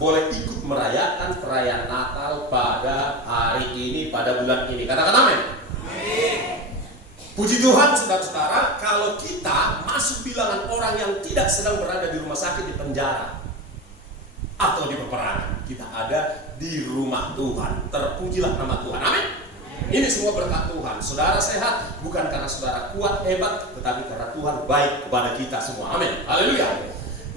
boleh ikut merayakan perayaan Natal pada hari ini, pada bulan ini. Katakan amin. Puji Tuhan saudara-saudara, kalau kita masuk bilangan orang yang tidak sedang berada di rumah sakit, di penjara, atau di peperangan, kita ada di rumah Tuhan. Terpujilah nama Tuhan. Amin. Ini semua berkat Tuhan. Saudara sehat bukan karena saudara kuat, hebat, tetapi karena Tuhan baik kepada kita semua. Amin. Haleluya.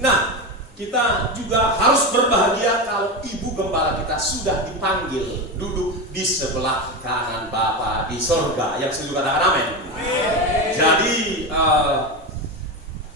Nah, kita juga harus berbahagia kalau ibu gembala kita sudah dipanggil duduk di sebelah kanan Bapa di sorga. Yang setuju katakan amin. Jadi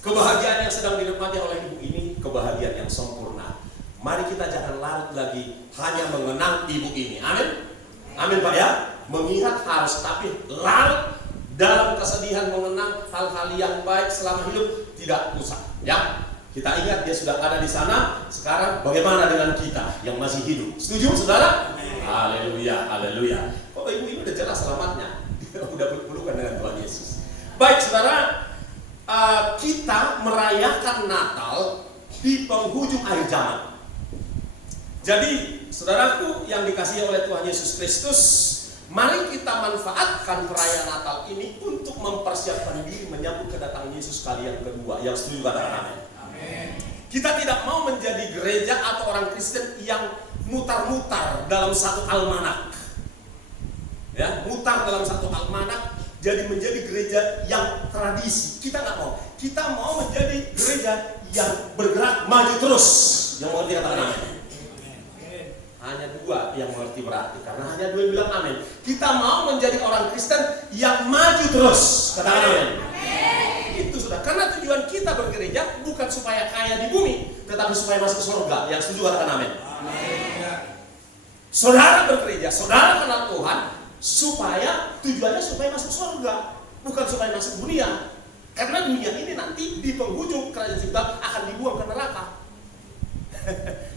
kebahagiaan yang sedang dinikmati oleh ibu ini kebahagiaan yang sempurna. Mari kita jangan larut lagi hanya mengenang ibu ini. Amin. Amin Pak ya. Mengingat harus, tapi larut dalam kesedihan mengenang hal-hal yang baik selama hidup tidak usah ya. Kita ingat dia sudah ada di sana. Sekarang bagaimana dengan kita yang masih hidup? Setuju saudara? Haleluya, haleluya. Kalau ibu ini udah jelas selamatnya, dia udah berpelukan dengan Tuhan Yesus. Baik saudara, kita merayakan Natal di penghujung akhir zaman. Jadi saudaraku yang dikasihi oleh Tuhan Yesus Kristus, mari kita manfaatkan perayaan Natal ini untuk mempersiapkan diri menyambut kedatangan Yesus kali yang kedua. Yang setuju katakan amin. Kita tidak mau menjadi gereja atau orang Kristen yang mutar-mutar dalam satu almanak. Ya, mutar dalam satu almanak jadi menjadi gereja yang tradisi. Kita nggak mau. Kita mau menjadi gereja yang bergerak maju terus. Yang mengerti katakan amin. Hanya dua yang mengerti berarti, karena hanya dua yang bilang amin. Kita mau menjadi orang Kristen yang maju terus. Katakan amin. Itu sudah, karena tujuan kita bergereja bukan supaya kaya di bumi, tetapi supaya masuk surga. Yang setuju katakan amin. Saudara bergereja, saudara kenal Tuhan, supaya tujuannya supaya masuk surga, bukan supaya masuk dunia. Karena dunia ini nanti di penghujung kerajaan surga akan dibuang ke neraka.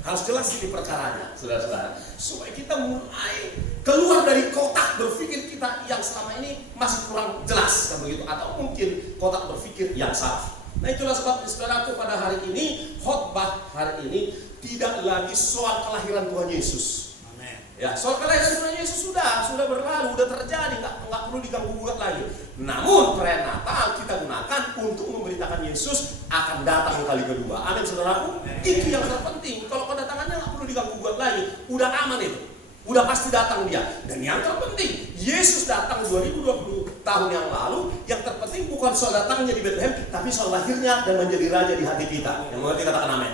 Harus jelas ini perkaranya, saudara-saudara, supaya kita mulai keluar dari kotak berpikir kita yang selama ini masih kurang jelas, kan begitu, atau mungkin kotak berpikir yang salah. Nah itulah sebabnya saudaraku, pada hari ini khotbah hari ini tidak lagi soal kelahiran Tuhan Yesus. Amen. Ya, soal kelahiran Tuhan Yesus sudah berlalu, sudah terjadi, nggak perlu diganggu-gugat lagi. Namun perayaan Natal kita gunakan untuk memberitakan Yesus akan datang kali kedua. Amin saudaraku. Itu yang terpenting. Kalau kedatangannya nggak perlu diganggu-gugat lagi, udah aman itu. Udah pasti datang dia. Dan yang terpenting, Yesus datang 2020 tahun yang lalu. Yang terpenting bukan soal datangnya di Bethlehem, tapi soal lahirnya dan menjadi raja di hati kita. Yang mengerti katakan amin.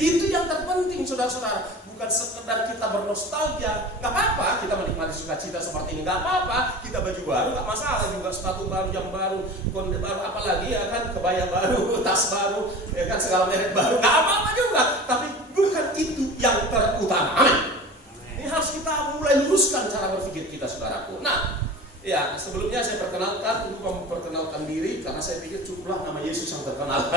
Itu yang terpenting saudara-saudara. Bukan sekedar kita bernostalgia. Gak apa-apa kita menikmati sukacita seperti ini. Gak apa-apa kita baju baru, gak masalah juga, sepatu baru, jam baru, konde baru, apalagi ya kan, kebaya baru, tas baru, ya kan, segala merek baru. Gak apa-apa juga. Tapi bukan itu yang terutama. Amin. Ini harus kita mulai luruskan cara berpikir kita saudaraku. Nah, ya sebelumnya saya perkenalkan, untuk memperkenalkan diri, karena saya pikir cukuplah nama Yesus yang terkenal.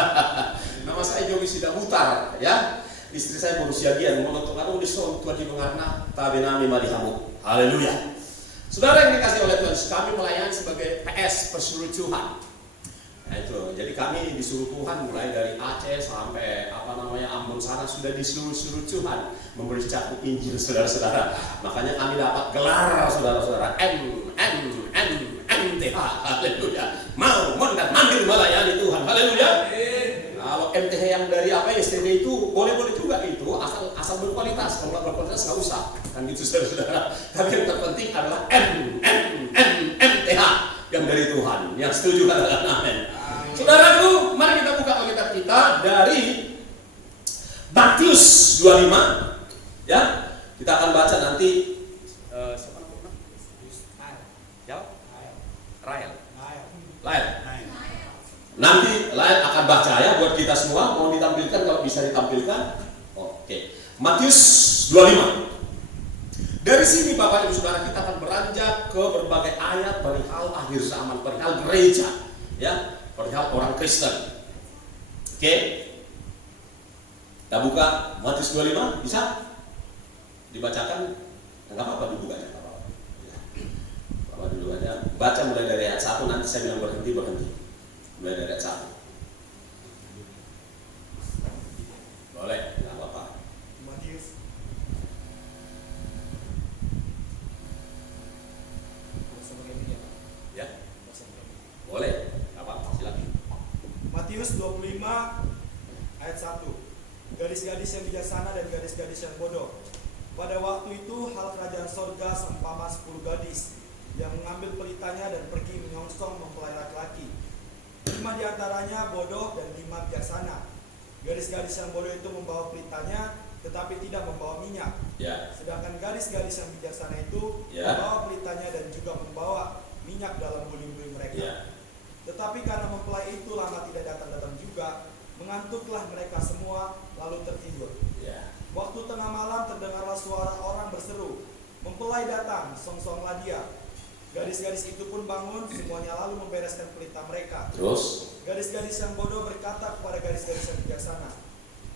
Nama saya Jogi Sidahutar, ya. Istri saya berusia gian, menonton aku di son Tuhan di mengarna, tabe nami malihamu. Haleluya. Saudara yang dikasih oleh Tuhan, kami melayani sebagai PS Pesuruh Tuhan. Nah itu, jadi kami disuruh Tuhan mulai dari Aceh sampai Ambon sana sudah disuruh Tuhan memberi cakup Injil saudara-saudara. Makanya kami dapat gelar saudara-saudara MTH. Haleluya. Mau mondar mandir melayani Tuhan. Haleluya. Kalau MTH yang dari STD itu boleh-boleh juga itu, asal berkualitas. Kalau nggak berkualitas nggak usah, kan gitu saudara-saudara. Tapi yang terpenting adalah MTH yang dari Tuhan. Yang setuju katakan amin. Saudaraku, mari kita buka Alkitab kita dari Matius 25. Ya, kita akan baca nanti. Siapa namanya? Lael. Nanti Lael akan baca ya buat kita semua. Mau ditampilkan kalau bisa ditampilkan. Oke. Matius 25. Dari sini Bapak Ibu Saudara kita akan beranjak ke berbagai ayat perihal akhir zaman, perihal gereja, ya, perihal orang Kristen. Oke. Kita buka Matius 25, bisa dibacakan? Enggak apa-apa dibuka aja, enggak apa-apa. Bapak dulu aja. Baca mulai dari ayat 1, nanti saya bilang berhenti. Mulai dari ayat 1. Boleh, enggak apa-apa. Matius ayat 1. Gadis-gadis yang bijaksana dan gadis-gadis yang bodoh. Pada waktu itu hal kerajaan sorga seumpama 10 gadis yang mengambil pelitanya dan pergi menyongsong mempelai laki-laki. 5 diantaranya bodoh dan 5 bijaksana. Gadis-gadis yang bodoh itu membawa pelitanya tetapi tidak membawa minyak. Sedangkan gadis-gadis yang bijaksana itu membawa pelitanya dan juga membawa minyak dalam buli-buli mereka. Tetapi karena mempelai itu lama tidak datang-datang juga, mengantuklah mereka semua lalu tertidur. Waktu tengah malam terdengarlah suara orang berseru, "Mempelai datang, songsonglah dia." Gadis-gadis itu pun bangun, semuanya lalu membereskan pelita mereka. Terus Gadis-gadis yang bodoh berkata kepada gadis-gadis yang bijaksana,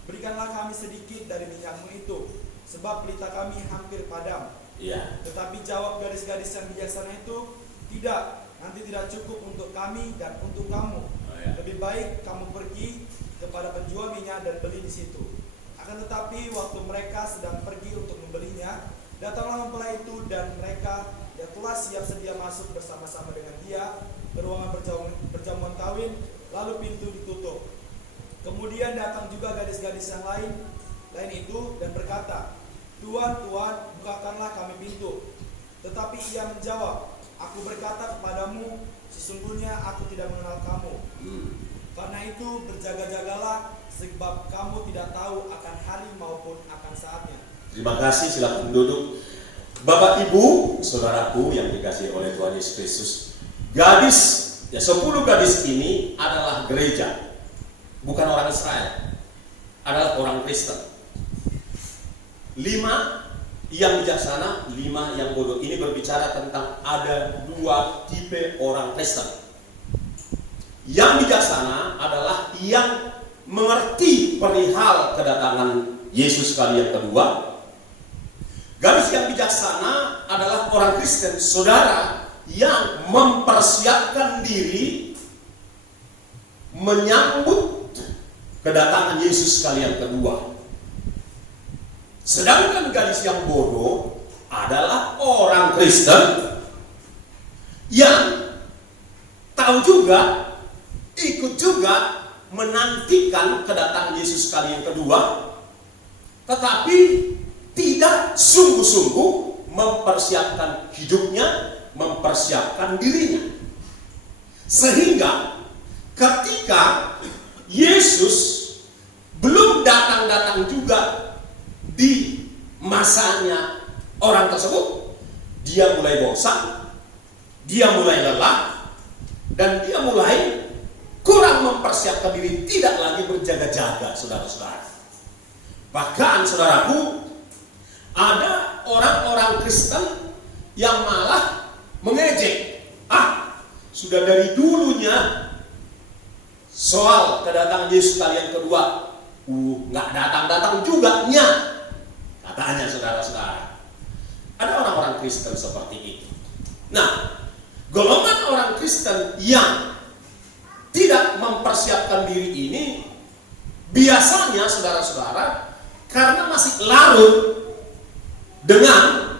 "Berikanlah kami sedikit dari minyakmu itu, sebab pelita kami hampir padam." Tetapi jawab gadis-gadis yang bijaksana itu, "Tidak, nanti tidak cukup untuk kami dan untuk kamu. Lebih baik kamu pergi kepada penjual minyak dan beli di situ." Akan tetapi waktu mereka sedang pergi untuk membelinya, datanglah mempelai itu dan mereka yang telah siap sedia masuk bersama-sama dengan dia ke ruangan perjamuan kawin, lalu pintu ditutup. Kemudian datang juga gadis-gadis yang lain itu dan berkata, "Tuan, Tuan, bukakanlah kami pintu." Tetapi ia menjawab, "Aku berkata kepadamu, sesungguhnya aku tidak mengenal kamu. Karena itu berjaga-jagalah, sebab kamu tidak tahu akan hari maupun akan saatnya." Terima kasih, silakan duduk. Bapak, Ibu, saudaraku yang dikasihi oleh Tuhan Yesus Kristus, 10 gadis ini adalah gereja, bukan orang Israel, adalah orang Kristen. 5 yang bijaksana, 5 yang bodoh. Ini berbicara tentang ada 2 tipe orang Kristen. Yang bijaksana adalah yang mengerti perihal kedatangan Yesus kali yang kedua. Gadis yang bijaksana adalah orang Kristen, saudara, yang mempersiapkan diri menyambut kedatangan Yesus kali yang kedua. Sedangkan gadis yang bodoh adalah orang Kristen yang tahu juga, ikut juga menantikan kedatangan Yesus kali yang kedua, tetapi tidak sungguh-sungguh mempersiapkan hidupnya, mempersiapkan dirinya. Sehingga ketika Yesus belum datang-datang juga di masanya orang tersebut, dia mulai bosan, dia mulai lelah, dan dia mulai kurang mempersiapkan diri, tidak lagi berjaga-jaga, saudara-saudara. Bahkan, saudaraku, ada orang-orang Kristen yang malah mengejek, sudah dari dulunya soal kedatangan Yesus kali yang kedua, nggak datang-datang juga nya, katanya, saudara-saudara. Ada orang-orang Kristen seperti itu. Nah, golongan orang Kristen yang tidak mempersiapkan diri ini biasanya, saudara-saudara, karena masih larut dengan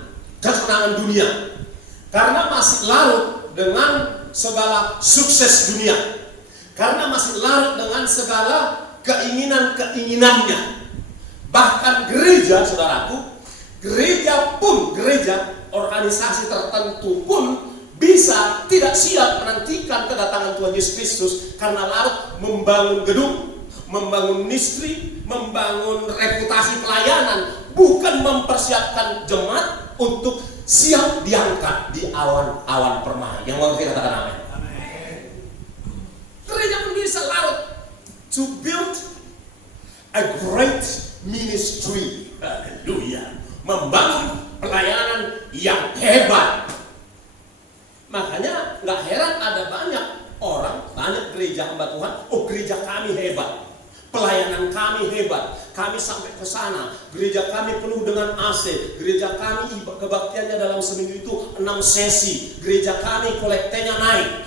kesenangan dunia, karena masih larut dengan segala sukses dunia, karena masih larut dengan segala keinginan-keinginannya. Bahkan gereja, saudaraku, gereja, organisasi tertentu pun bisa tidak siap menantikan kedatangan Tuhan Yesus Kristus karena larut membangun gedung, membangun ministry, membangun reputasi pelayanan, bukan mempersiapkan jemaat untuk siap diangkat di awan-awan permai. Yang mau kita katakan amin. Gereja pun bisa larut to build a great ministry. Haleluya. Membangun pelayanan yang hebat. Makanya gak heran ada banyak orang, banyak gereja hamba Tuhan, gereja kami hebat, pelayanan kami hebat, kami sampai ke sana, gereja kami penuh dengan AC, gereja kami kebaktiannya dalam seminggu itu 6 sesi, gereja kami kolektenya naik,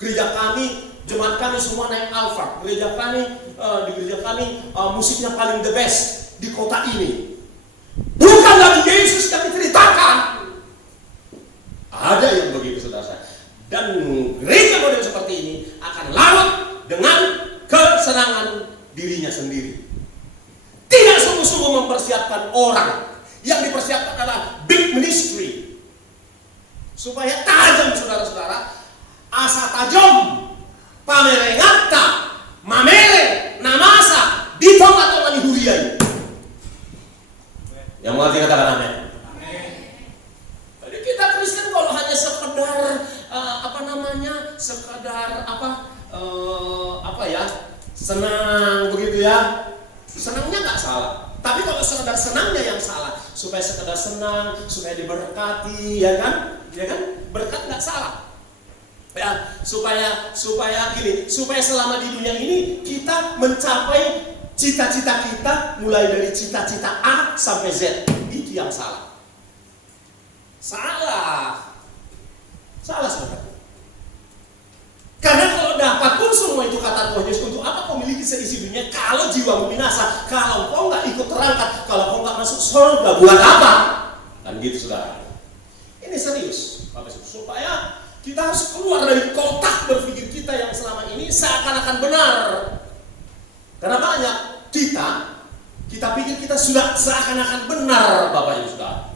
gereja kami, jemaat kami semua naik Alphard, gereja kami, di gereja kami musiknya paling the best di kota ini. Bukan lagi Yesus kami ceritakan. Ada yang begitu, saudara saya. Dan gereja model seperti ini akan larut dengan ketenangan dirinya sendiri. Tidak sungguh-sungguh mempersiapkan orang. Yang dipersiapkan adalah big ministry. Supaya tajam saudara-saudara. Asa tajam. Pamerengata. Mamere. Namasa. Ditong atau manihuriai. Yang mengerti katakan amin. Jadi kita Kristen kalau hanya sekedar senang begitu ya, senangnya nggak salah. Tapi kalau sekedar senangnya yang salah, supaya sekedar senang, supaya diberkati, ya kan, berkat nggak salah. Ya, supaya selama di dunia ini kita mencapai cita-cita kita mulai dari cita-cita A sampai Z. Itu yang salah. Salah saudara. Karena kalau dapat pun semua itu kata Tuhan Yesus, untuk apa kau miliki seisi dunia kalau jiwamu binasa, kalau kau nggak ikut terangkat, kalau kau nggak masuk surga, buat apa? Kan gitu saudara. Ini serius, supaya kita harus keluar dari kotak berpikir kita yang selama ini seakan-akan benar. Karena banyak kita pikir kita sudah seakan-akan benar, Bapak Ibu Saudara.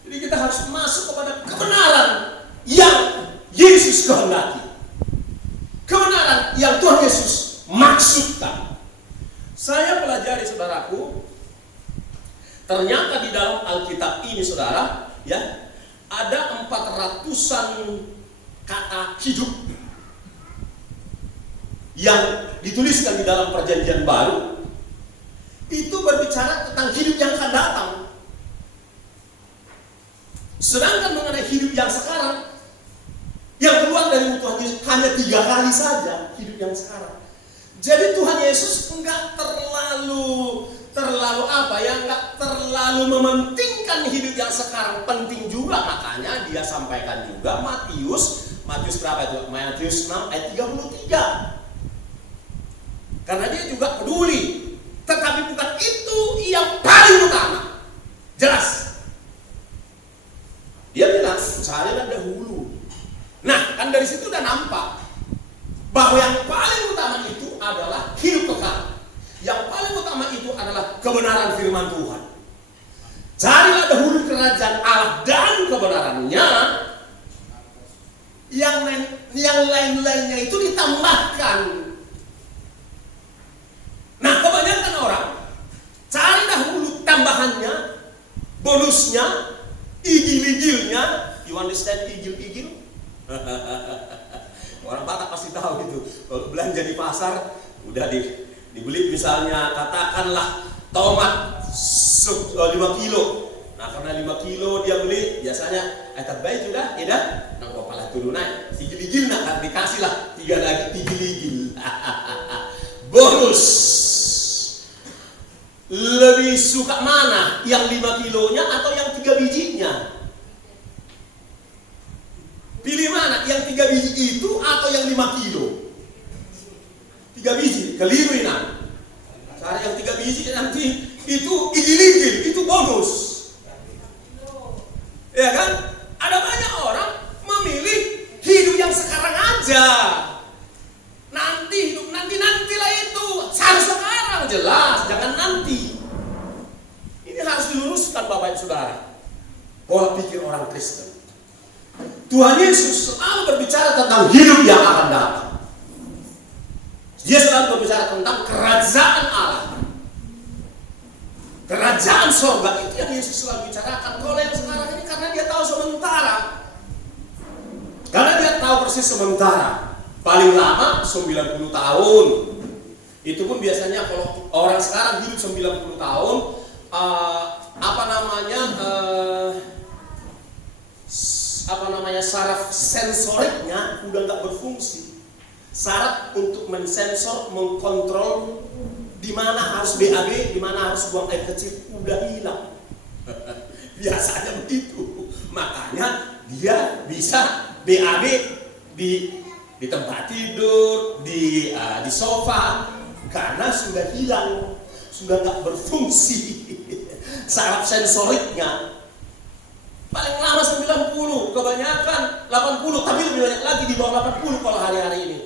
Jadi kita harus masuk kepada kebenaran yang Yesus kehendaki. Kebenaran yang Tuhan Yesus maksudkan. Saya pelajari saudaraku, ternyata di dalam Alkitab ini saudara, ya, ada 400-an kata hidup yang dituliskan di dalam Perjanjian Baru. Itu berbicara tentang hidup yang akan datang. Sedangkan mengenai hidup yang sekarang, yang keluar dari Tuhan Yesus hanya 3 kali saja hidup yang sekarang. Jadi Tuhan Yesus enggak terlalu enggak terlalu mementingkan hidup yang sekarang. Penting juga, makanya dia sampaikan juga Matius berapa itu? Matius 6 ayat 33. Karena dia juga peduli. Tetapi bukan itu yang paling utama. Jelas. Dia bilang, carilah dahulu. Nah, kan dari situ udah nampak bahwa yang paling utama itu adalah hidup kekal. Yang paling utama itu adalah kebenaran firman Tuhan. Carilah dahulu kerajaan Allah dan kebenarannya. Yang lain-lainnya itu ditambahkan. Nah, kebanyakan orang cari dahulu tambahannya, bonusnya, igil-igilnya. You understand igil-igil? Orang Batak pasti tahu gitu. Kalau belanja di pasar, udah dibeli misalnya katakanlah tomat 5 kilo. Nah, karena 5 kilo dia beli, biasanya etat baik sudah, ya dah. Nah, gua pala dulu naik. Igil-igil nak dikasih lah 3 lagi igil-igil. Bonus. Lebih suka mana? Yang 5 kilonya atau yang 3 bijinya? Pilih mana? Yang 3 biji itu atau yang 5 kilo? 3 biji, keliru ini. Cari yang 3 biji nanti itu igil-igil, itu bonus. Ya kan? Ada banyak orang memilih hidup yang sekarang aja. Nanti hidup nantilah itu. Harus sekarang jelas, jangan nanti. Ini harus diluruskan Bapak Ibu Saudara. Pola pikir orang Kristen. Tuhan Yesus selalu berbicara tentang hidup yang akan datang. Dia selalu berbicara tentang kerajaan Allah. Kerajaan sorga itu yang Yesus selalu bicarakan. Kalau yang sekarang ini karena dia tahu sementara. Karena dia tahu persis sementara. Paling lama 90 tahun. Itu pun biasanya kalau orang sekarang hidup 90 tahun, saraf sensoriknya udah nggak berfungsi. Saraf untuk mensensor, mengkontrol di mana harus BAB, di mana harus buang air kecil udah hilang. Biasanya begitu. Makanya dia bisa BAB di tempat tidur, di sofa, karena sudah hilang, sudah nggak berfungsi saraf sensoriknya. Paling lama 90, kebanyakan 80, tapi lebih banyak lagi di bawah 80 kalau hari-hari ini.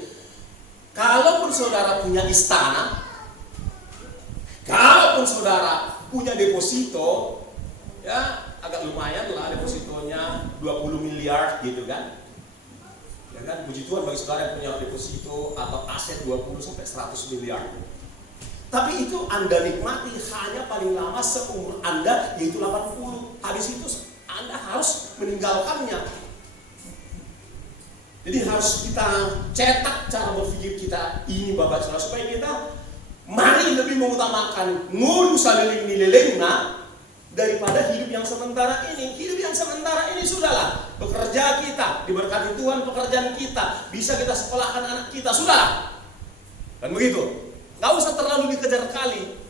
Kalaupun saudara punya istana, kalaupun saudara punya deposito, ya agak lumayan lah depositonya 20 miliar gitu kan. Ya kan, puji Tuhan bagi saudara yang punya deposito atau aset 20 sampai 100 miliar. Tapi itu Anda nikmati hanya paling lama seumur Anda, yaitu 80. Habis itu Anda harus meninggalkannya. Jadi harus kita cetak cara berpikir kita ini Bapak Saudara, supaya kita mari lebih mengutamakan ngulu saliling nilelengna daripada hidup yang sementara ini. Hidup yang sementara ini sudahlah, bekerja kita, diberkati Tuhan pekerjaan kita, bisa kita sekolahkan anak kita, sudahlah. Dan begitu. Gak usah terlalu dikejar kali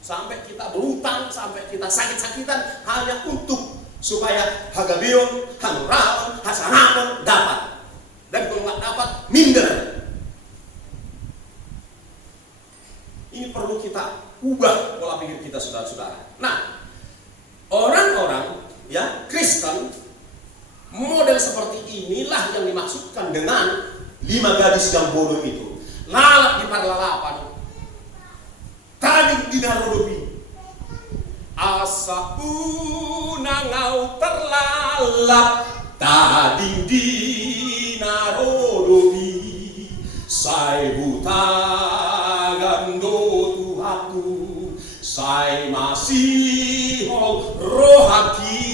sampai kita berutang, sampai kita sakit-sakitan hanya untuk supaya hagabion, hanuraon, hasanapon dapat. Dan kalau nggak dapat, minder. Ini perlu kita ubah pola pikir kita, saudara-saudara. Nah, orang-orang ya Kristen model seperti inilah yang dimaksudkan dengan 5 gadis yang bodoh itu. Lalap di parlalapan, tadi di narodopi, asa unangau terlalap, tadi di narodopi, sai hutagan do Tuhanku, sai masih rohati,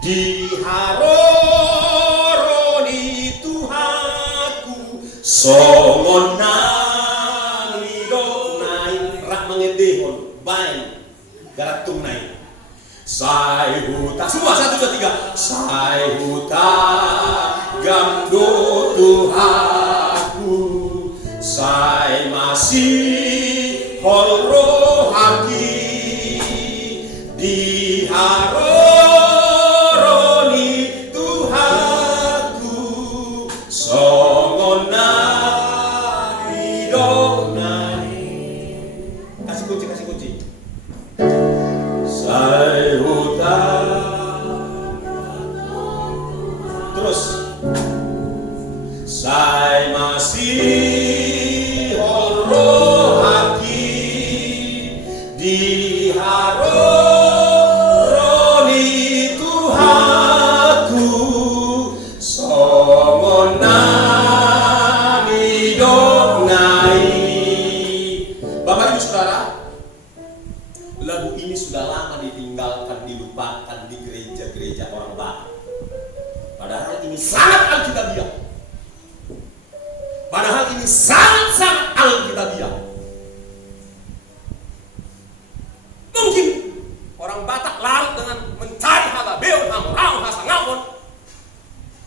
di haroroni Tuhanku, songonang ngedehon, baik, garatung naik. Sai huta, semua 1, 2, 3. Sai huta gamdo Tuhanku, sai masih rohaki, di haroroni Tuhanku, songonang kunci. Sai hutan, terus sai masih rohaki, di haroroni Tuhanku, songonang idonai. Bapak Ibu Saudara, lagu ini sudah lama ditinggalkan, dilupakan di gereja-gereja orang Batak. Padahal ini sangat alkitabiah. Padahal ini sangat-sangat alkitabiah. Mungkin orang Batak larut dengan mencari hagabeon, hamuraun, hasangapon,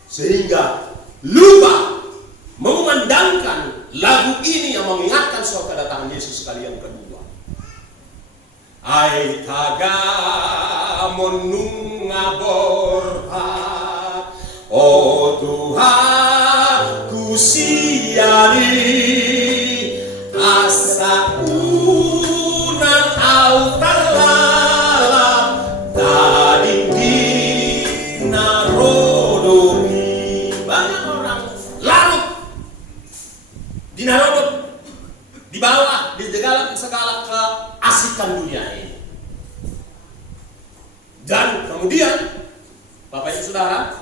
sehingga lupa mengumandangkan lagu ini yang mengingatkan soal kedatangan Yesus kali yang kedua. Ai taga monunga borhat, oh Tuhan ku siani, asa unang au terlalam, tadi di narodomi. Banyak orang larut di narodomi, di bawah, di segala keasikan dunia ini. Dan kemudian Bapak Ibu Saudara,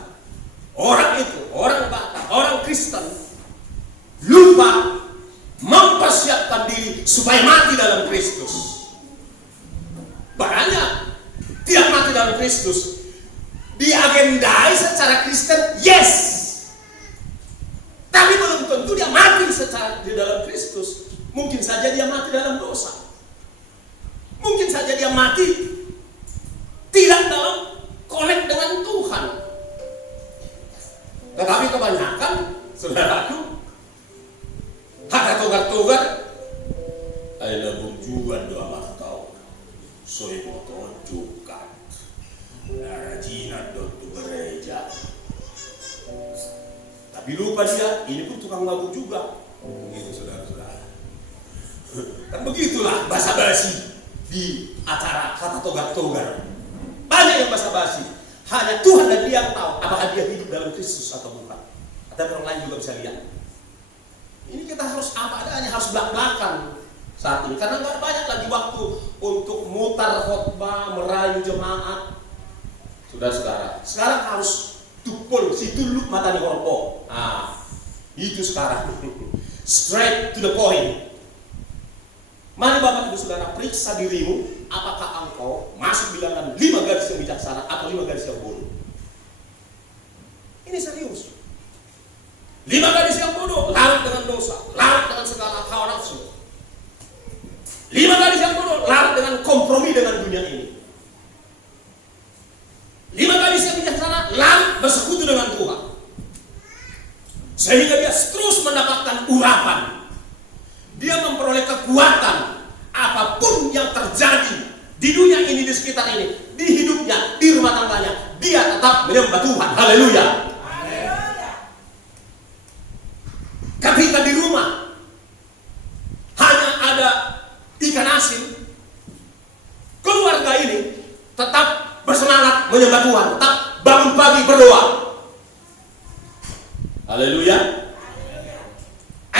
orang itu, orang Batak, orang Kristen lupa mempersiapkan diri supaya mati dalam Kristus. Banyak tidak mati dalam Kristus, diagendai secara Kristen, yes, tapi belum tentu dia mati secara di dalam Kristus. Mungkin saja dia mati dalam dosa. Mungkin saja dia mati tidak dalam connect dengan Tuhan. Tetapi kebanyakan saudaraku hata togar-togar ay nabungjuan doa makatao soy moton jukat narajina dotu gereja. Tapi lupa dia, ini pun tukang mabuk juga. Begitu saudara-saudara. Kan begitulah basa-basi di acara kata togar-togar. Banyak yang basa-basi. Hanya Tuhan dan dia yang tahu apakah dia hidup dalam Kristus atau bukan. Atau orang lain juga bisa lihat. Ini kita harus apa adanya, harus belak-belakan saat ini. Karena nggak banyak lagi waktu untuk mutar khotbah, merayu jemaat. Saudara-saudara, sekarang harus tukul, si tuluk mata di horpo. Itu sekarang. Straight to the point. Mari Bapak Ibu Saudara periksa dirimu, apakah engkau masuk bilangan 5 gadis yang bijaksana atau 5 gadis yang bodoh. Ini serius. 5 gadis yang bodoh, larut dengan dosa, larut dengan segala hawa nafsu. 5 gadis yang bodoh, larut dengan kompromi dengan dunia ini. 5 gadis yang bijaksana, larut bersekutu dengan Tuhan. Sehingga dia terus mendapatkan urapan. Dia memperoleh kekuatan apapun yang terjadi di dunia ini, di sekitar ini, di hidupnya, di rumah tangganya, dia tetap menyembah Tuhan. Haleluya. Ketika di rumah hanya ada ikan asin, keluarga ini tetap bersemangat menyembah Tuhan, tetap bangun pagi berdoa. Haleluya.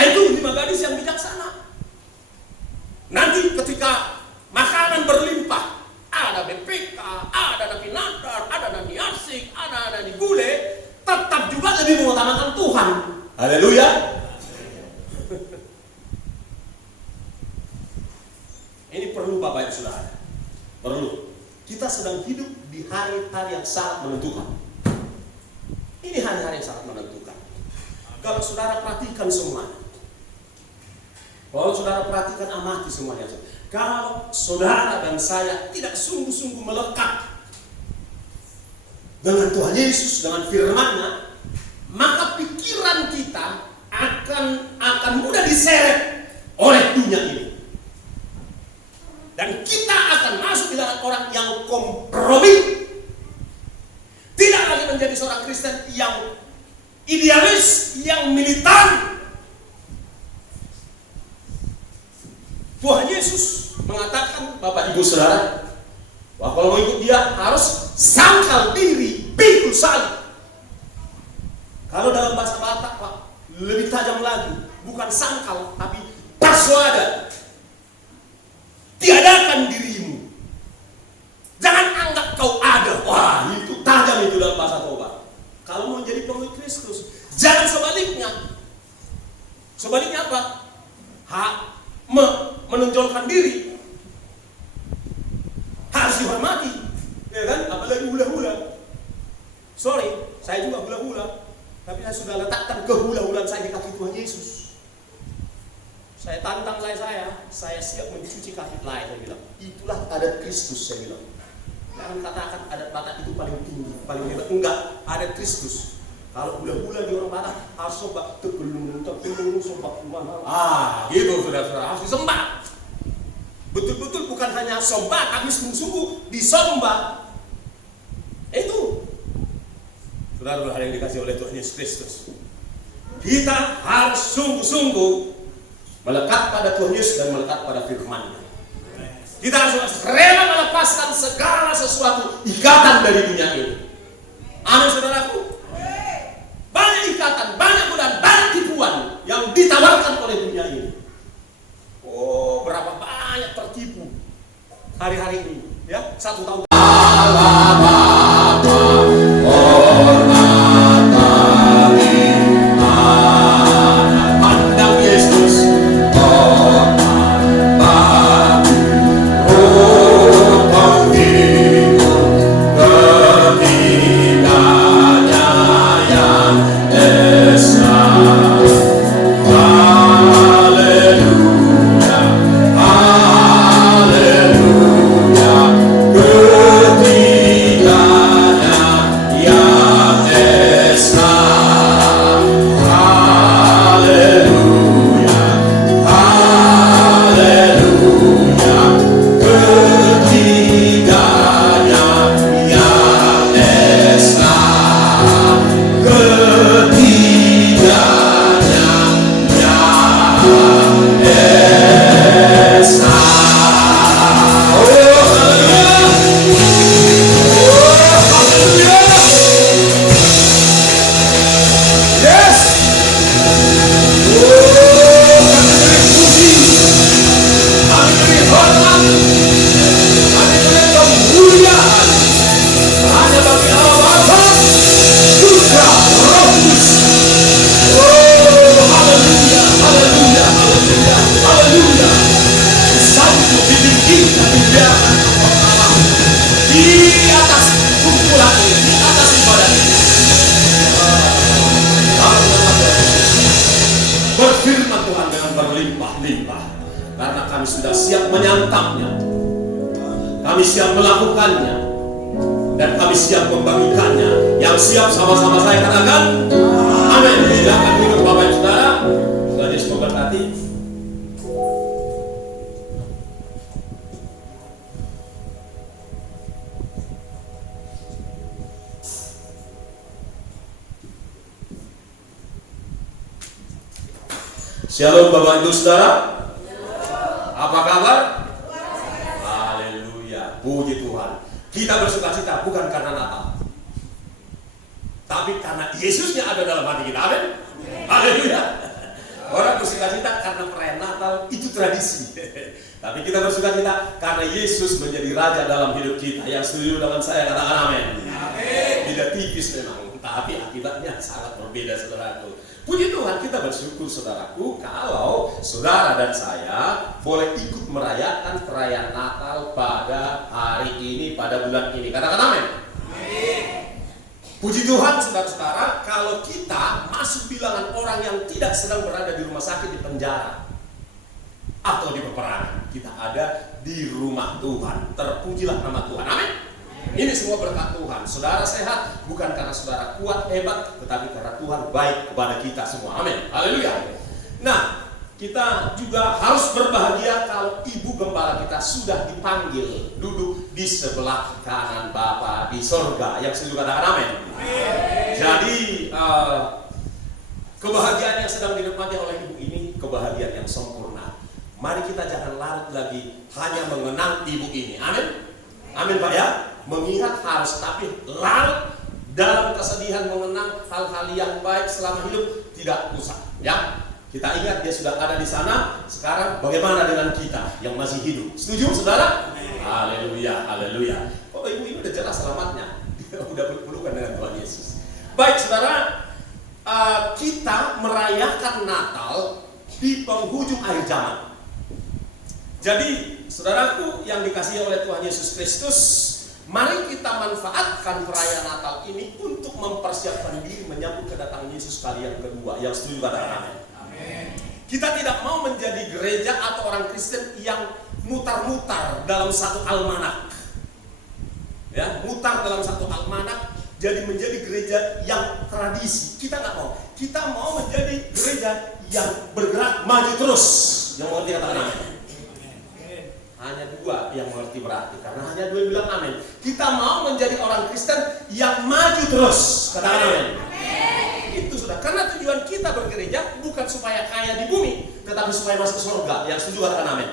Itu 5 gadis yang bijaksana. Nanti ketika makanan berlimpah, ada BPK, ada Nabi Nadar, ada Nabi Arsik, ada Nabi Gule, tetap juga lebih mengutamakan Tuhan. Haleluya. Ini perlu Bapak Ibu Saudara. Perlu. Kita sedang hidup di hari-hari yang sangat menentukan. Ini hari-hari yang sangat menentukan. Kalau saudara perhatikan semuanya. Kalau saudara perhatikan, amati semuanya. Kalau saudara dan saya tidak sungguh-sungguh melekat dengan Tuhan Yesus, dengan firman-Nya, maka pikiran kita akan mudah diseret oleh dunia ini. Dan kita akan masuk di dalam orang yang kompromi. Tidak lagi menjadi seorang Kristen yang idealis, yang militan. Tuhan Yesus mengatakan, Bapak Ibu Saudara, bahwa kalau mau ikut dia harus sangkal diri, pikul salib. Kalau dalam bahasa Batak, Pak, lebih tajam lagi, bukan sangkal tapi persuada. Tiadakan dirimu. Jangan anggap kau ada. Wah, itu tajam itu dalam bahasa Toba. Kalau mau menjadi pengikut Kristus, jangan sebaliknya. Sebaliknya apa? Menonjolkan diri. Harus dihormati, ya kan? Apalagi hula-hula. Sorry, saya juga hula-hula, tapi saya sudah letakkan kehula-hulan saya di kaki Tuhan Yesus. Saya tantang saya siap mencuci kaki lain. Saya bilang, itulah adat Kristus. Saya bilang, jangan katakan adat Batak itu paling tinggi, paling hebat. Enggak, adat Kristus. Kalau hula-hula di orang Batak harus sobat tebelung sobat mana. Gitu saudara-saudara, harus disembah. Betul-betul bukan hanya sombah, tapi sungguh-sungguh disembah. Itu saudara-saudara yang dikasih oleh Tuhan Yesus Kristus. Kita harus sungguh-sungguh melekat pada Tuhan Yesus dan melekat pada firman-Nya. Kita harus rela melepaskan segala sesuatu ikatan dari dunia ini. Amin saudaraku. Banyak ikatan, banyak godaan, banyak tipuan yang ditawarkan oleh dunia ini. Oh, berapa banyak tertipu hari-hari ini, ya, 1 tahun. Pandang Yesus, haleluya, haleluya. kami sudah siap menyantapnya, kami siap melakukannya, dan kami siap membagikannya. Yang siap sama-sama saya katakan amin. Silakan minum Bapak Ibu Saudara. Tuhan Yesus memberkati. Shalom Bapak Ibu Saudara. Apa kabar? Haleluya. Puji Tuhan. Kita bersukacita bukan karena Natal, tapi karena Yesusnya ada dalam hati kita. Amin. Haleluya. Orang bersukacita karena perayaan Natal itu tradisi. Tapi kita bersukacita karena Yesus menjadi Raja dalam hidup kita. Yang setuju dengan saya katakan amin. Tidak tipis memang, tapi akibatnya sangat berbeda, saudaraku. Puji Tuhan, kita bersyukur saudaraku kalau saudara dan saya boleh ikut merayakan perayaan Natal pada hari ini, pada bulan ini. Katakan amin. Puji Tuhan saudara-saudara, kalau kita masuk bilangan orang yang tidak sedang berada di rumah sakit, di penjara, atau di peperangan, kita ada di rumah Tuhan. Terpujilah nama Tuhan. Amin. Ini semua berkat Tuhan. Saudara sehat bukan karena saudara kuat, hebat, tetapi karena Tuhan baik kepada kita semua. Amin. Haleluya. Nah, kita juga harus berbahagia kalau ibu gembala kita sudah dipanggil duduk di sebelah kanan Bapa di sorga. Yang setuju katakan amin. Jadi kebahagiaan yang sedang dinikmati oleh ibu ini kebahagiaan yang sempurna. Mari kita jangan larut lagi hanya mengenang ibu ini. Amin. Amin Pak ya. Mengingat harus, tapi larut dalam kesedihan mengenang hal-hal yang baik selama hidup tidak usah ya. Kita ingat dia sudah ada di sana. Sekarang bagaimana dengan kita yang masih hidup? Setuju saudara? Haleluya, haleluya. Oh ibu ini udah jelas selamatnya. Dia udah berpelukan dengan Tuhan Yesus. Baik saudara, kita merayakan Natal di penghujung akhir zaman. Jadi saudaraku yang dikasihi oleh Tuhan Yesus Kristus, mari kita manfaatkan perayaan Natal ini untuk mempersiapkan diri menyambut kedatangan Yesus kali yang kedua. Yang setuju katakan amin. Kita tidak mau menjadi gereja atau orang Kristen yang mutar-mutar dalam satu almanak. Ya, mutar dalam satu almanak jadi menjadi gereja yang tradisi. Kita nggak mau. Kita mau menjadi gereja yang bergerak maju terus. Yang mau dikatakan amin. Hanya dua yang mengerti berarti, karena hanya dua yang bilang amin. Kita mau menjadi orang Kristen yang maju terus. Katakan amin. Itu sudah. Karena tujuan kita bergereja bukan supaya kaya di bumi, tetapi supaya masuk surga. Yang setuju katakan amin.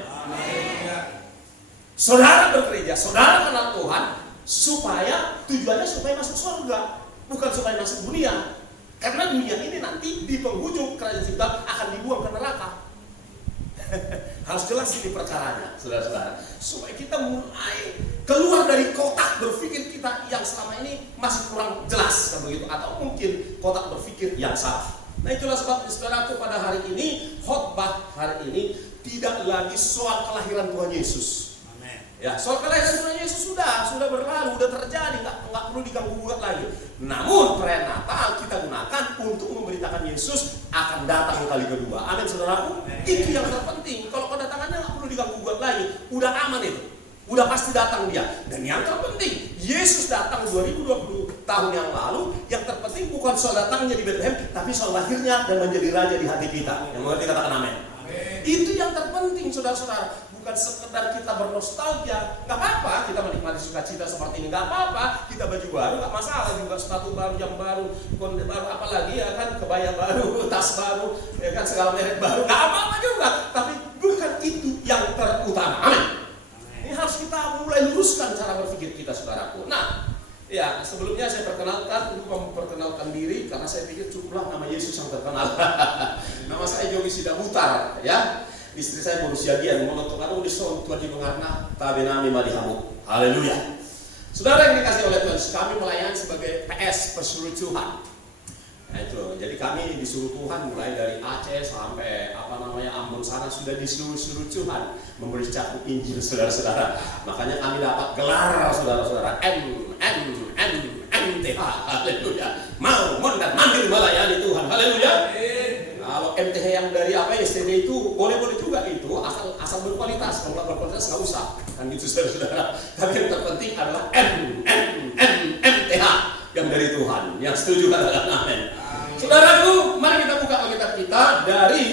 Saudara bergereja, saudara kenal Tuhan, supaya tujuannya supaya masuk surga, bukan supaya masuk dunia. Karena dunia ini nanti di penghujung kerajaan cipta akan dibuang ke neraka. Harus jelas ini perkaranya, saudara-saudara, supaya kita mulai keluar dari kotak berpikir kita yang selama ini masih kurang jelas, kan begitu, atau mungkin kotak berpikir yang salah. Nah itulah sebab saudaraku pada hari ini, khotbah hari ini tidak lagi soal kelahiran Tuhan Yesus. Ya, soal kelahiran Tuhan Yesus sudah berlalu, sudah terjadi, nggak perlu diganggu-gugat lagi. Namun perayaan Natal kita gunakan untuk memberitakan Yesus akan datang kali kedua. Amin saudaraku. Itu yang terpenting. Kalau kedatangannya nggak perlu diganggu-gugat lagi, udah aman itu, udah pasti datang dia. Dan yang terpenting, Yesus datang 2020 tahun yang lalu. Yang terpenting bukan soal datangnya di Bethlehem, tapi soal lahirnya dan menjadi raja di hati kita. Yang mengerti katakan amin. Itu yang terpenting saudara-saudara. Bukan sekedar kita bernostalgia, nggak apa-apa kita menikmati sukacita seperti ini, nggak apa-apa kita baju baru, nggak masalah juga, sepatu baru, jam baru, konde baru, apalagi ya kan, kebaya baru, tas baru, ya kan, segala merek baru, nggak apa-apa juga. Tapi bukan itu yang terutama. Amin. Ini harus kita mulai luruskan cara berpikir kita, saudaraku. Nah, ya sebelumnya saya memperkenalkan diri karena saya pikir cukuplah nama Yesus yang terkenal. Nama saya Jogi Sidabutar, ya. Istri saya berusia gian, mengutuk aku di son Tuhan di mengarna tabenami malihamu. Haleluya. Saudara yang dikasih oleh Tuhan, kami melayani sebagai PS Pesuruh Tuhan. Nah itu, jadi kami disuruh Tuhan mulai dari Aceh sampai Ambon sana sudah disuruh Tuhan memberi cakup Injil saudara-saudara. Makanya kami dapat gelar saudara-saudara MTH. Haleluya. Mau dan mandiri melayani Tuhan. Haleluya. Kalau MTH yang dari STD itu boleh juga itu asal berkualitas. Kalau nggak berkualitas nggak usah, kan gitu saudara. Tapi yang terpenting adalah MTH yang dari Tuhan. Yang setuju katakan amin. Saudaraku, mari kita buka Alkitab kita dari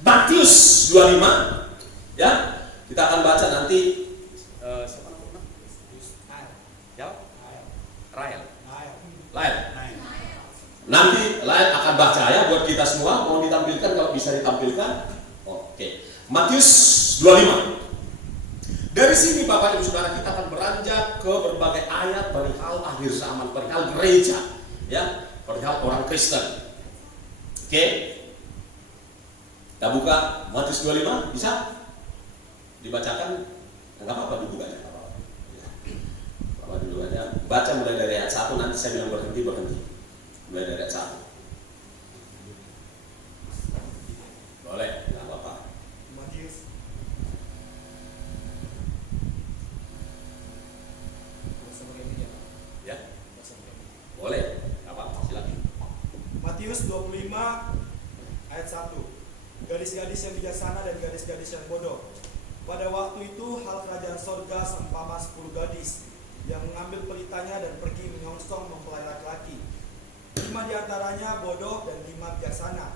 Matius 25, ya. Kita akan baca nanti siapa namanya? Ya, Lael. Nanti Lael akan baca ya buat kita semua. Mau ditampilkan kalau bisa ditampilkan. Oke. Matius 25. Dari sini Bapak Ibu Saudara kita akan beranjak ke berbagai ayat perihal akhir zaman, perihal gereja, ya, perihal orang Kristen. Oke. Kita buka Matius 25, bisa dibacakan? Enggak apa-apa, dibuka aja. Bapak dulu aja. Baca mulai dari ayat 1, nanti saya bilang berhenti. Mulai dari ayat 1. Boleh, enggak apa-apa. Matius. Ya. Boleh, enggak apa-apa, silakan. Matius 25 ayat 1. Gadis-gadis yang bijaksana dan gadis-gadis yang bodoh. Pada waktu itu hal kerajaan sorga seumpama 10 gadis yang mengambil pelitanya dan pergi menyongsong mempelai laki-laki. 5 diantaranya bodoh dan 5 bijaksana.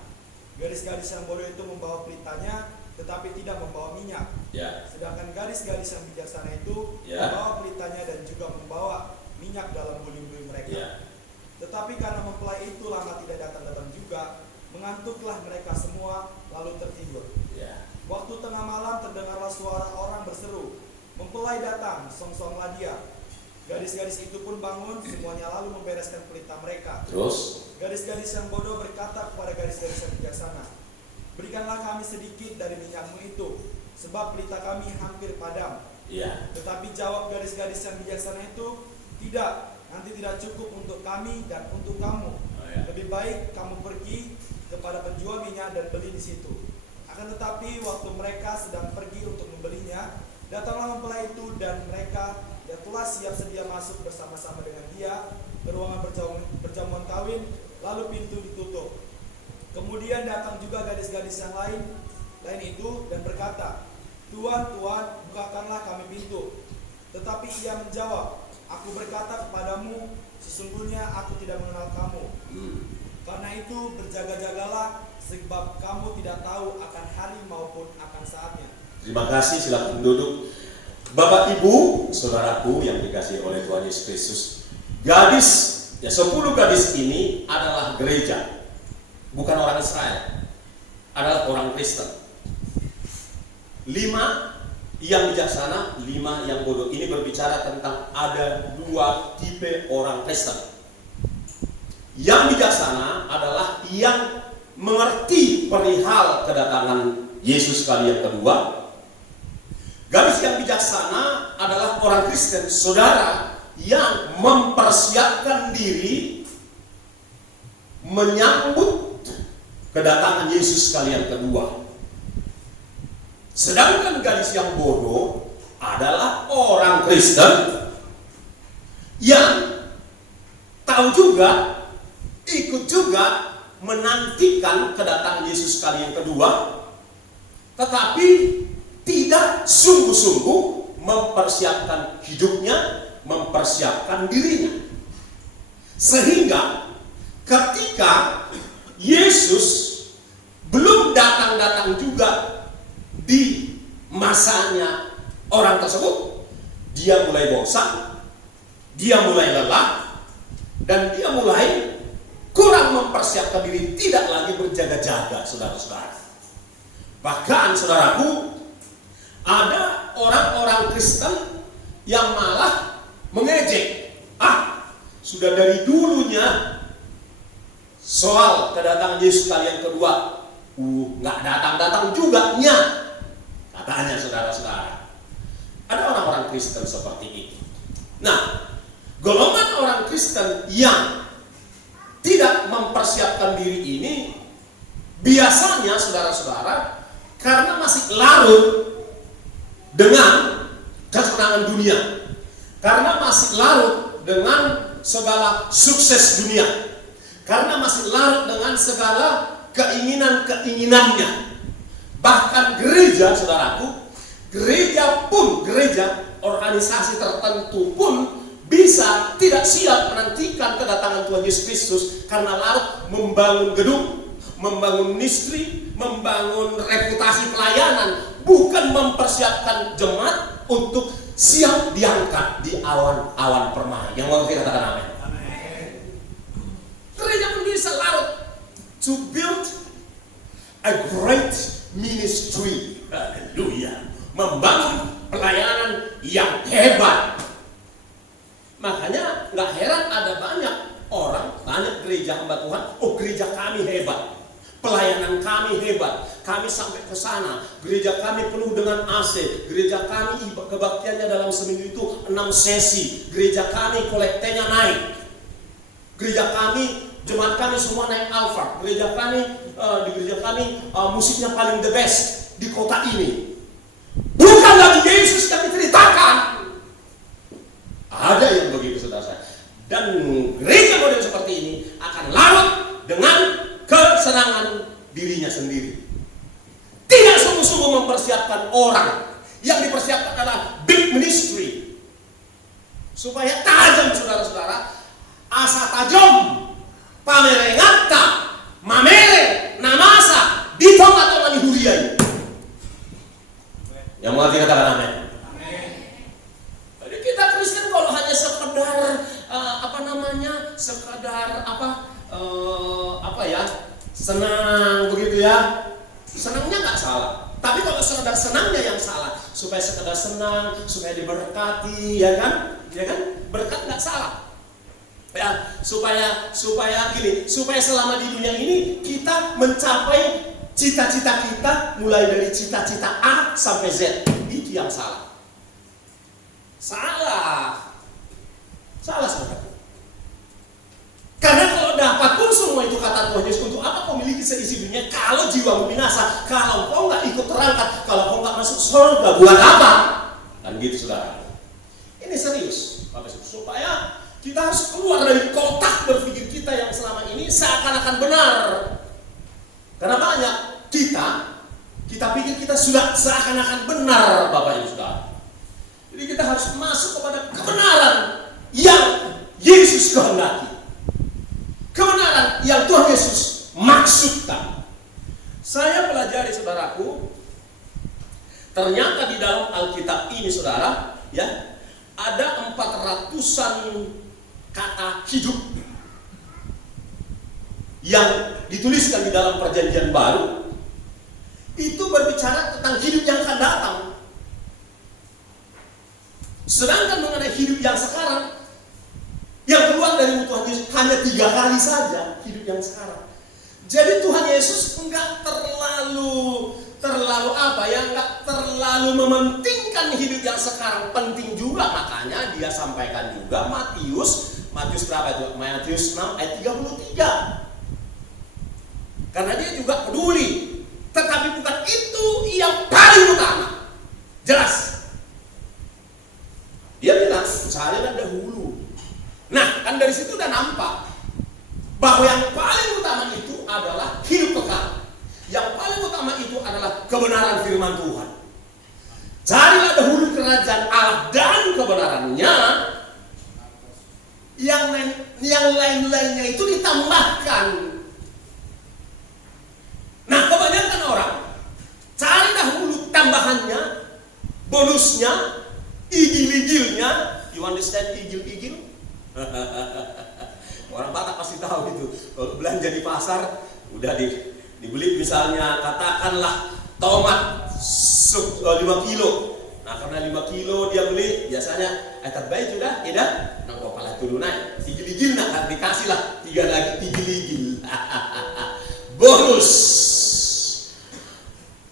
Gadis-gadis yang bodoh itu membawa pelitanya tetapi tidak membawa minyak. Ya. Sedangkan gadis-gadis yang bijaksana itu membawa pelitanya dan juga membawa minyak dalam buli-buli mereka. Ya. Tetapi karena mempelai itu lama tidak datang-datang juga, mengantuklah mereka semua lalu tertidur. Ya. Waktu tengah malam terdengarlah suara orang berseru, "Mempelai datang, songsonglah dia." Gadis-gadis itu pun bangun, semuanya lalu membereskan pelita mereka. Terus? Gadis-gadis yang bodoh berkata kepada gadis-gadis yang bijaksana, "Berikanlah kami sedikit dari minyakmu itu, sebab pelita kami hampir padam." Iya. Tetapi jawab gadis-gadis yang bijaksana itu, "Tidak, nanti tidak cukup untuk kami dan untuk kamu. Lebih baik kamu pergi kepada penjual minyak dan beli di situ." Akan tetapi waktu mereka sedang pergi untuk membelinya, datanglah mempelai itu dan mereka telah siap sedia masuk bersama-sama dengan dia ke ruangan perjamuan kawin, lalu pintu ditutup. Kemudian datang juga gadis-gadis yang lain itu dan berkata, "Tuan, Tuan, bukakanlah kami pintu." Tetapi ia menjawab, "Aku berkata kepadamu, sesungguhnya aku tidak mengenal kamu. Karena itu berjaga-jagalah, sebab kamu tidak tahu akan hari maupun akan saatnya." Terima kasih, silakan duduk. Bapak Ibu, saudaraku yang dikasihi oleh Tuhan Yesus Kristus, gadis, 10 gadis ini adalah gereja, bukan orang Israel, adalah orang Kristen. 5 yang bijaksana, 5 yang bodoh. Ini berbicara tentang ada 2 tipe orang Kristen. Yang bijaksana adalah yang mengerti perihal kedatangan Yesus kali yang kedua. Gadis yang bijaksana adalah orang Kristen, saudara, yang mempersiapkan diri menyambut kedatangan Yesus kali yang kedua. Sedangkan gadis yang bodoh adalah orang Kristen yang tahu juga, ikut juga menantikan kedatangan Yesus kali yang kedua, tetapi tidak sungguh-sungguh mempersiapkan hidupnya, mempersiapkan dirinya. Sehingga ketika Yesus belum datang-datang juga di masanya orang tersebut, dia mulai bosan, dia mulai lelah, dan dia mulai kurang mempersiapkan diri, tidak lagi berjaga-jaga, saudara-saudara. Bahkan, saudaraku, ada orang-orang Kristen yang malah mengejek, sudah dari dulunya soal kedatangan Yesus kali yang kedua, nggak datang-datang juga nya, katanya saudara-saudara. Ada orang-orang Kristen seperti itu. Nah, golongan orang Kristen yang tidak mempersiapkan diri ini biasanya, saudara-saudara, karena masih larut dengan kesenangan dunia, karena masih larut dengan segala sukses dunia, karena masih larut dengan segala keinginan-keinginannya. Bahkan gereja, saudaraku, gereja, organisasi tertentu pun bisa tidak siap menantikan kedatangan Tuhan Yesus Kristus karena larut membangun gedung, membangun ministry, membangun reputasi pelayanan, bukan mempersiapkan jemaat untuk siap diangkat di awan-awan permai. Yang mau kita katakan amin. Gereja pun bisa larut to build a great ministry. Haleluya. Membangun pelayanan yang hebat. Makanya gak heran ada banyak orang, banyak gereja hamba Tuhan, oh gereja kami hebat, pelayanan kami hebat, kami sampai ke sana, gereja kami penuh dengan AC, gereja kami kebaktiannya dalam seminggu itu 6 sesi, gereja kami kolektenya naik, gereja kami, jemaat kami semua naik alfa, gereja kami, di gereja kami musiknya paling the best di kota ini. Bukan lagi Yesus yang diceritakan. Ada yang begitu, saudara saya. Dan gereja model seperti ini akan larut dengan kesenangan dirinya sendiri. Tidak sungguh-sungguh mempersiapkan orang. Yang dipersiapkan adalah big ministry. Supaya tajam, saudara-saudara. Asa tajam, pamerengata, mamere, namasa, ditong atau manihuriai. Yang mengerti katakan amin. Jadi kita Kristen kalau hanya sekedar senang begitu ya, senangnya nggak salah. Tapi kalau sekedar senangnya yang salah, supaya sekedar senang, supaya diberkati, ya kan, berkat nggak salah. Ya, supaya selama di dunia ini kita mencapai cita-cita kita, mulai dari cita-cita A sampai Z. Itu yang salah. Salah saudara. Karena kalau dapat pun semua itu kata Tuhan Yesus, untuk apa kau miliki seisi dunia kalau jiwamu binasa, kalau kau nggak ikut terangkat, kalau kau nggak masuk surga, buat apa? Kan gitu saudara. Ini serius, Bapak Ibu, supaya kita harus keluar dari kotak berpikir kita yang selama ini seakan-akan benar. Karena banyak kita pikir kita sudah seakan-akan benar, Bapak Ibu saudara. Jadi kita harus masuk kepada kebenaran yang Yesus kehendaki, kebenaran yang Tuhan Yesus maksudkan. Saya pelajari saudaraku, ternyata di dalam Alkitab ini saudara, ya, ada 400-an kata hidup yang dituliskan di dalam Perjanjian Baru. Itu berbicara tentang hidup yang akan datang. Sedangkan mengenai hidup yang sekarang, yang keluar dari Tuhan Yesus hanya 3 kali saja hidup yang sekarang. Jadi Tuhan Yesus enggak terlalu enggak terlalu mementingkan hidup yang sekarang. Penting juga, makanya dia sampaikan juga Matius berapa itu? Matius 6 ayat 33. Karena dia juga peduli. Tetapi bukan itu yang paling utama. Jelas. Dia bilang, carilah dahulu. Nah, kan dari situ udah nampak bahwa yang paling utama itu adalah hidup kekal. Yang paling utama itu adalah kebenaran firman Tuhan. Carilah dahulu kerajaan Allah dan kebenarannya. Yang lain-lainnya itu ditambahkan. Nah, kebanyakan orang cari dahulu tambahannya, bonusnya, igil-igilnya. You understand igil-igil? Orang Batak pasti tahu itu. Kalau belanja di pasar, udah dibeli misalnya katakanlah tomat 5 kilo. Nah, karena 5 kilo dia beli, biasanya etat baik sudah, tidak? Nah, kok kalah turun naik. Igil-igil nak dikasih lah 3 lagi igil-igil. Bonus.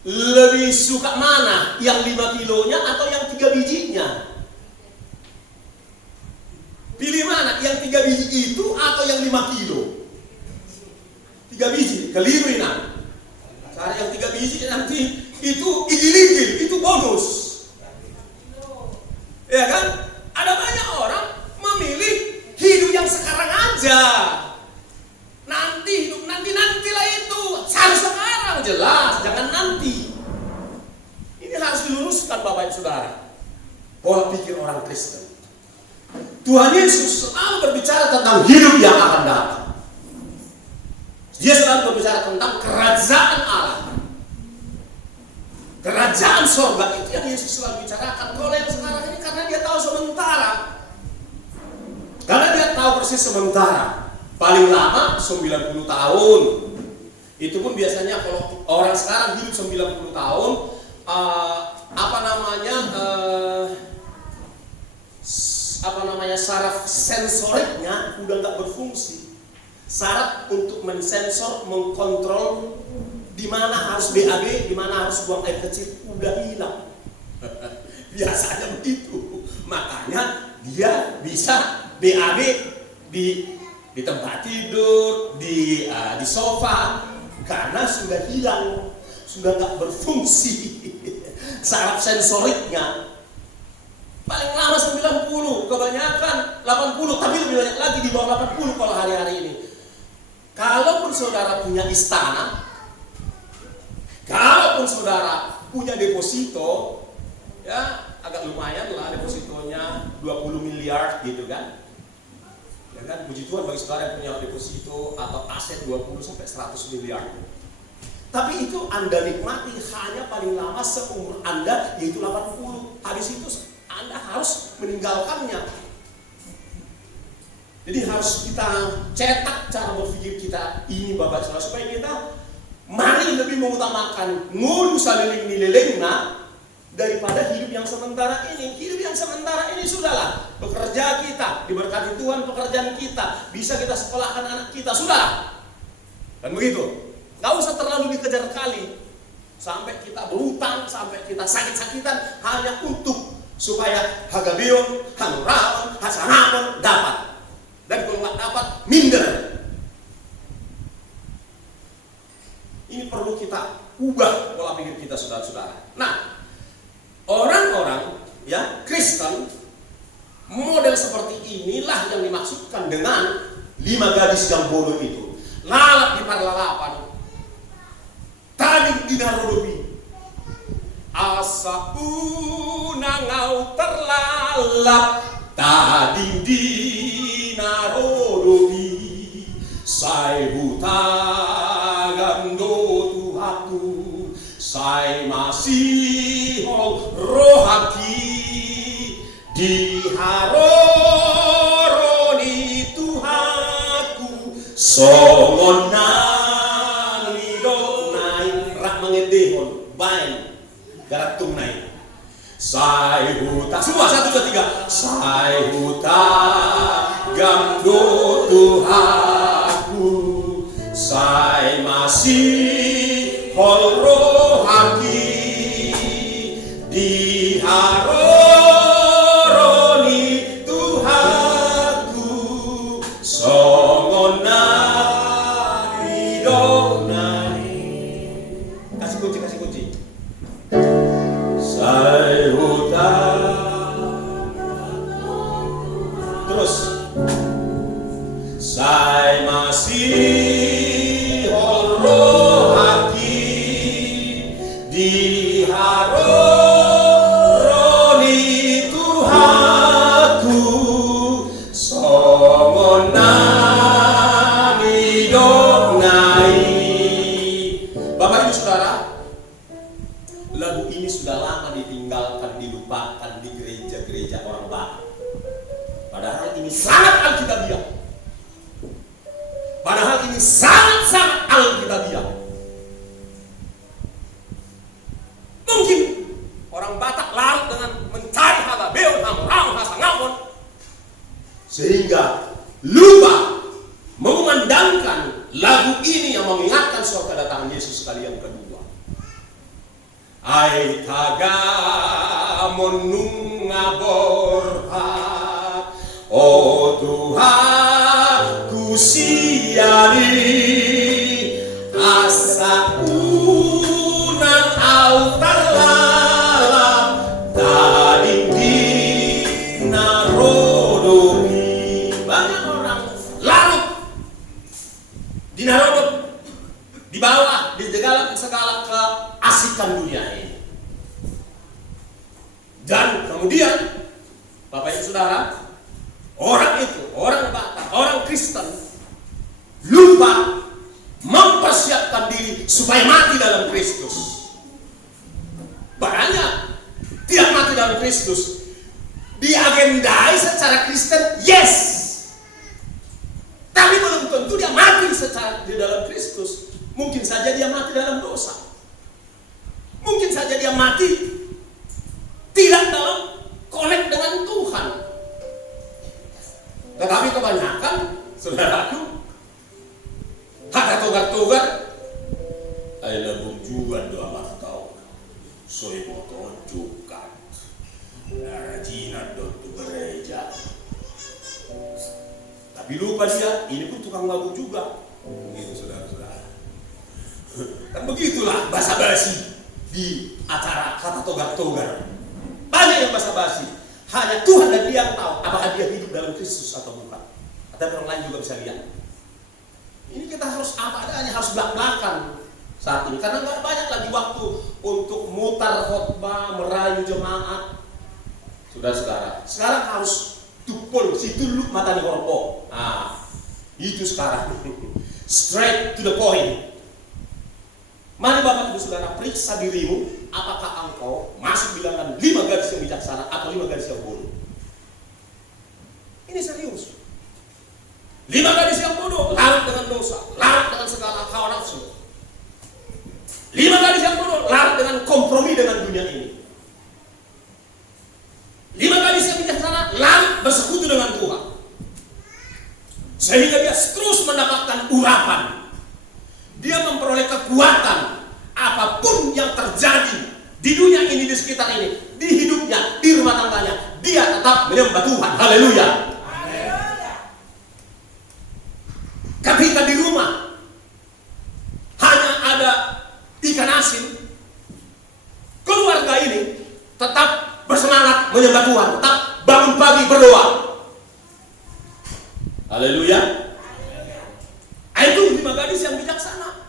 Lebih suka mana? Yang 5 kilonya atau yang 3 bijinya? Pilih mana? Yang 3 biji itu atau yang 5 kilo? 3 biji, keliru ini. Cari yang 3 biji nanti itu igil-igil, itu bonus. Ya kan? Ada banyak orang memilih hidup yang sekarang aja. Nanti hidup nantilah itu. Tuhan Yesus selalu berbicara tentang hidup yang akan datang. Dia selalu berbicara tentang kerajaan Allah. Kerajaan sorga itu yang Yesus selalu bicarakan. Kalau yang sekarang ini karena dia tahu sementara. Karena dia tahu persis sementara. Paling lama 90 tahun. Itu pun biasanya kalau orang sekarang hidup 90 tahun, saraf sensoriknya udah nggak berfungsi. Saraf untuk mensensor, mengkontrol di mana harus BAB, di mana harus buang air kecil udah hilang. Biasanya begitu. Makanya dia bisa BAB di tempat tidur, di sofa, karena sudah hilang, sudah nggak berfungsi saraf sensoriknya. Paling lama 90, kebanyakan 80, tapi lebih banyak lagi di bawah 80 kalau hari-hari ini. Kalaupun saudara punya istana, kalaupun saudara punya deposito, ya agak lumayan lah depositonya 20 miliar gitu kan. Ya kan, puji Tuhan bagi saudara yang punya deposito atau aset 20 sampai 100 miliar. Tapi itu Anda nikmati hanya paling lama seumur Anda, yaitu 80. Habis itu Anda harus meninggalkannya. Jadi harus kita cetak cara berpikir kita ini Bapak Saudara, supaya kita mari lebih mengutamakan ngunu saliling nilelengna daripada hidup yang sementara ini. Hidup yang sementara ini sudahlah, bekerja kita, diberkati Tuhan pekerjaan kita, bisa kita sekolahkan anak kita, sudah. Dan begitu. Gak usah terlalu dikejar kali sampai kita berutang, sampai kita sakit-sakitan hanya untuk supaya hagabion, hanuraon, hasanapon dapat. Dan kalau nggak dapat, minder. Ini perlu kita ubah pola pikir kita, saudara-saudara. Nah, orang-orang ya Kristen model seperti inilah yang dimaksudkan dengan 5 gadis yang bodoh itu. Lalap di parlalapan, tadi di narodopi. Asa unangau terlalap, tadi di narodopi. Sai hutagando Tuhanku, sai masih rohati di haroroni Tuhanku, songonan lidonai rak mengedehon bain garatung naik. Sai huta, semua 1, 2, 3. Sai huta gamdo Tuhanku, sai masih rohati di haroroni Tuhanku, songonan lidonai. Kasih kunci. Sai huta, terus sai masih rohati di haroroni Tuhanku, songonan lidonai. Bapak Ibu Saudara, lagu ini sudah lama ditinggalkan, dilupakan di gereja-gereja orang Batak. Padahal ini sangat alkitabiah. Padahal ini sangat-sangat alkitabiah. Mungkin orang Batak larut dengan mencari hagabeon, hamurang, hasangamon, sehingga lupa mengumandangkan lagu ini yang mengingatkan suatu kedatangan Yesus kali yang kedua. Ai taga monunga borha, oh Tuhan ku siari asa unang au terlalam tadi di narodopi. Banyak orang larut di narodop, di bawah, di segala keasikan dunia ini. Dan kemudian Bapak Ibu Saudara, orang itu, orang Batak, orang Kristen lupa mempersiapkan diri supaya mati dalam Kristus. Banyak tidak mati dalam Kristus, diagendai secara Kristen, yes, tapi belum tentu dia mati secara di dalam Kristus. Mungkin saja dia mati dalam dosa, mungkin saja dia mati tidak dalam connect dengan Tuhan. Tetapi kebanyakan saudaraku ada togar-togar, ay labong juga doa makataw, soy mo tonjukan, narajina do tu gereja. Tapi lupa dia, ini pun tukang mabuk juga. Begitu saudara-saudara. Kan begitulah basa-basi di acara kata togar-togar. Banyak yang basa-basi. Hanya Tuhan dan dia yang tahu apakah dia hidup dalam Kristus atau bukan. Atau orang lain juga bisa lihat. Ini kita harus apa adanya, harus belak-belakan saat ini. Karena nggak banyak lagi waktu untuk mutar khotbah, merayu jemaat. Saudara-saudara, sekarang harus tukul, si tuluk mata di korpo. Nah, itu sekarang. Straight to the point. Mari Bapak Ibu Saudara periksa dirimu, apakah engkau masuk bilangan 5 gadis yang bijaksana atau 5 gadis yang bodoh. Ini serius. 5 gadis yang bodoh, larut dengan dosa, larut dengan segala hawa nafsu. 5 gadis yang bodoh, larut dengan kompromi dengan dunia ini. 5 gadis yang bijaksana, larut bersekutu dengan Tuhan. Sehingga dia terus mendapatkan urapan. Dia memperoleh kekuatan apapun yang terjadi di dunia ini, di sekitar ini, di hidupnya, di rumah tangganya, dia tetap menyembah Tuhan. Haleluya. Ketika di rumah hanya ada ikan asin, keluarga ini tetap bersemangat menyembah Tuhan, tetap bangun pagi berdoa. Haleluya. Itu 5 gadis yang bijaksana.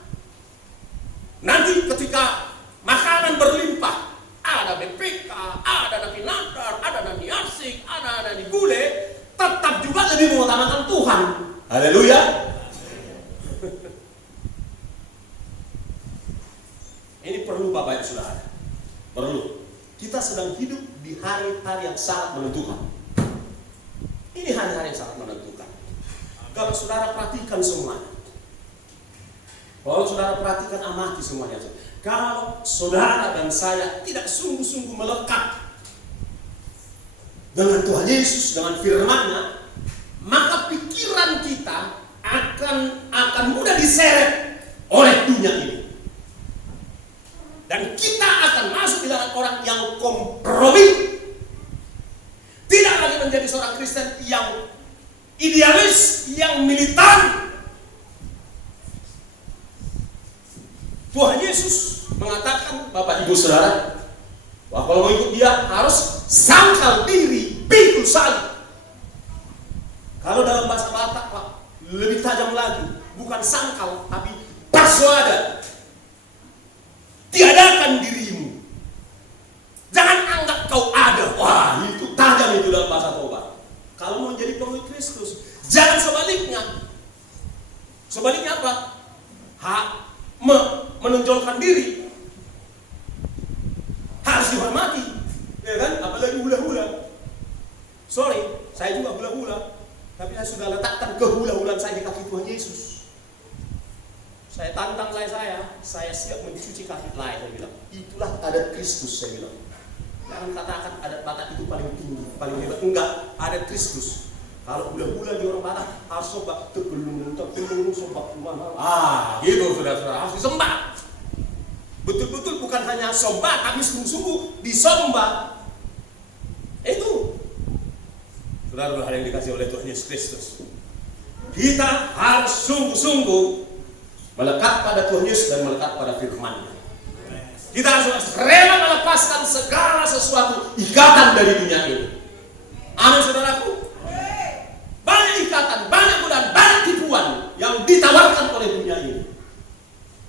Nanti ketika makanan berlimpah, ada BPK, ada nasi nadar, ada nasi arsik, ada nasi gulai, tetap juga lebih mengutamakan Tuhan. Haleluya. Ini perlu Bapak Ibu Saudara. Perlu. Kita sedang hidup di hari-hari yang sangat menentukan. Ini hari-hari yang sangat menentukan. Kalau saudara perhatikan semuanya, kalau saudara perhatikan, amati semuanya. Kalau saudara dan saya tidak sungguh-sungguh melekat dengan Tuhan Yesus, dengan firman-Nya, maka pikiran kita akan mudah diseret oleh dunia ini. Dan kita akan masuk di dalam orang yang kompromi. Tidak lagi menjadi seorang Kristen yang idealis, yang militan. Tuhan Yesus mengatakan, Bapak Ibu Saudara, bahwa kalau mau ikut dia harus sangkal diri, pikul salib. Kalau dalam bahasa Batak, Pak, lebih tajam lagi, bukan sangkal, tapi persuada. Tiadakan dirimu. Jangan anggap kau ada. Wah, itu tajam itu dalam bahasa Toba. Kalau mau menjadi pengikut Kristus, jangan sebaliknya. Sebaliknya apa? Menonjolkan diri. Harus dihormati, ya kan? Apalagi hula-hula. Sorry, saya juga hula-hula, tapi saya sudah letakkan kehula-hulaan saya di kaki Tuhan Yesus. Saya tantang saya siap mencuci kaki lain. Saya bilang, itulah adat Kristus. Saya bilang, jangan katakan adat Batak itu paling tinggi, paling hebat. Enggak, adat Kristus. Kalau hula-hula di orang Batak harus sobat terbelung sobat kemana. Gitu saudara-saudara, harus disembah. Betul-betul bukan hanya sembah, tapi sungguh-sungguh disembah. Itu saudara-saudara yang dikasih oleh Tuhan Yesus Kristus. Kita harus sungguh-sungguh melekat pada Tuhan Yesus dan melekat pada firman-Nya. Kita harus rela melepaskan segala sesuatu ikatan dari dunia ini. Amin saudaraku. Banyak ikatan, banyak godaan, banyak tipuan yang ditawarkan oleh dunia ini.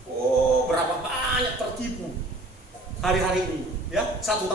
Oh, berapa banyak tertipu hari-hari ini, ya, 1 tahun